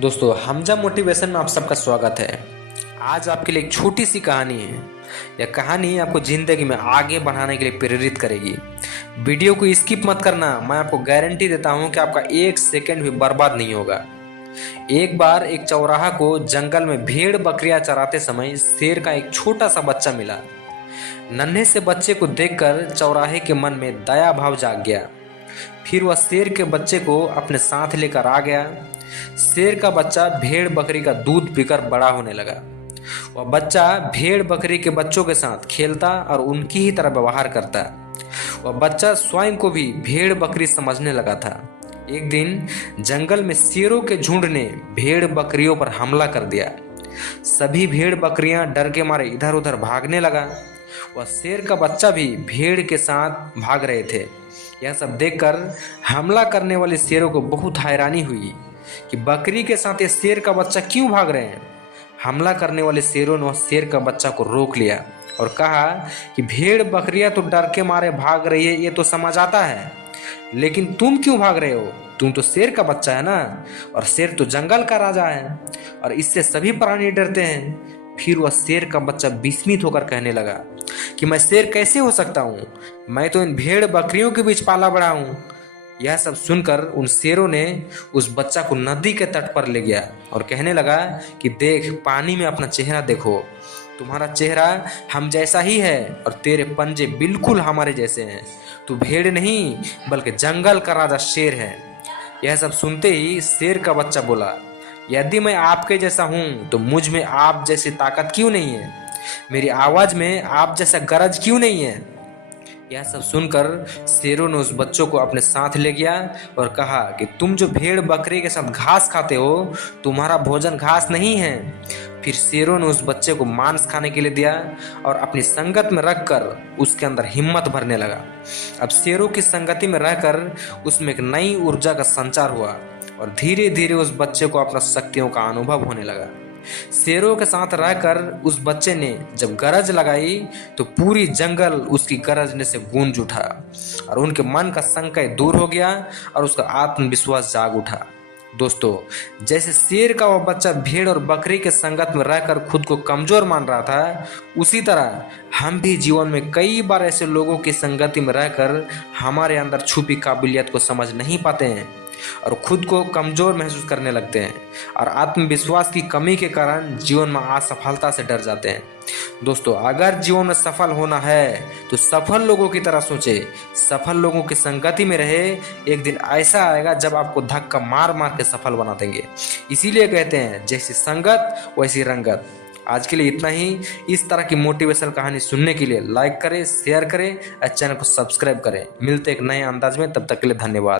दोस्तों, हमजा मोटिवेशन में आप सबका स्वागत है। आज आपके लिए एक छोटी सी कहानी है। यह कहानी आपको ज़िंदगी में आगे बढ़ाने के लिए प्रेरित करेगी। वीडियो को स्किप मत करना। मैं आपको गारंटी देता हूँ कि आपका एक सेकंड भी बर्बाद नहीं होगा। एक बार एक चौराहा को जंगल में भेड़ बकरियां चराते समय शेर का एक छोटा सा बच्चा मिला। नन्हे से बच्चे को देखकर चौराहे के मन में दया भाव जाग गया। फिर वह शेर के बच्चे को अपने साथ लेकर आ गया। शेर का बच्चा भेड़ बकरी का दूध पीकर बड़ा होने लगा। वह बच्चा भेड़ बकरी के बच्चों के साथ खेलता और उनकी ही तरह व्यवहार करता। वह बच्चा स्वयं को भी भेड़ बकरी समझने लगा था। एक दिन जंगल में शेरों के झुंड ने भेड़ बकरियों पर हमला कर दिया। सभी भेड़ बकरियां डर के मारे इधर उधर भागने लगा। वह शेर का बच्चा भी भेड़ के साथ भाग रहे थे। यह सब देखकर हमला करने वाले शेरों को बहुत हैरानी हुई कि बकरी के साथ ये शेर का बच्चा क्यों भाग रहे हैं। हमला करने वाले शेरों ने शेर का बच्चा को रोक लिया और कहा कि भेड़ बकरियां तो डर के मारे भाग रही है, ये तो समझ आता है, लेकिन तुम क्यों भाग रहे हो? तुम तो शेर का बच्चा है ना, और शेर तो जंगल का राजा है और इससे सभी प्राणी डरते हैं। फिर वह शेर का बच्चा विस्मित होकर कहने लगा कि मैं शेर कैसे हो सकता हूँ? मैं तो इन भेड़ बकरियों के बीच पाला बड़ा हूँ। यह सब सुनकर उन शेरों ने उस बच्चा को नदी के तट पर ले गया और कहने लगा कि देख, पानी में अपना चेहरा देखो। तुम्हारा चेहरा हम जैसा ही है और तेरे पंजे बिल्कुल हमारे जैसे हैं। तू भेड़ नहीं बल्कि जंगल का राजा शेर है। यह सब सुनते ही शेर का बच्चा बोला, यदि मैं आपके जैसा हूँ तो मुझ में आप जैसी ताकत क्यों नहीं है? मेरी आवाज में आप जैसा गरज क्यों नहीं है? यह सब सुनकर शेरों ने उस बच्चों को अपने साथ ले गया और कहा कि तुम जो भेड़ बकरी के साथ घास खाते हो, तुम्हारा भोजन घास नहीं है। फिर शेरों ने उस बच्चे को मांस खाने के लिए दिया और अपनी संगत में रखकर उसके अंदर हिम्मत भरने लगा। अब शेरों की संगति में रहकर उसमें एक नई ऊर्जा का संचार हुआ और धीरे धीरे उस बच्चे को अपना शक्तियों का अनुभव होने लगा। शेरों के साथ रहकर उस बच्चे ने जब गरज लगाई तो पूरी जंगल उसकी गरजने से गूंज उठा और उनके मन का संकट दूर हो गया और उसका आत्मविश्वास जाग उठा। दोस्तों, जैसे शेर का वह बच्चा भेड़ और बकरी के संगत में रहकर खुद को कमजोर मान रहा था, उसी तरह हम भी जीवन में कई बार ऐसे लोगों की संगति में रहकर हमारे अंदर छुपी काबिलियत को समझ नहीं पाते हैं और खुद को कमजोर महसूस करने लगते हैं और आत्मविश्वास की कमी के कारण जीवन में असफलता से डर जाते हैं। दोस्तों, अगर जीवन में सफल होना है तो सफल लोगों की तरह सोचे, सफल लोगों की संगति में रहे। एक दिन ऐसा आएगा जब आपको धक्का मार मार के सफल बना देंगे। इसीलिए कहते हैं जैसी संगत वैसी रंगत। आज के लिए इतना ही। इस तरह की मोटिवेशनल कहानी सुनने के लिए लाइक करें, शेयर करें और चैनल को सब्सक्राइब करें। मिलते एक नए अंदाज में, तब तक के लिए धन्यवाद।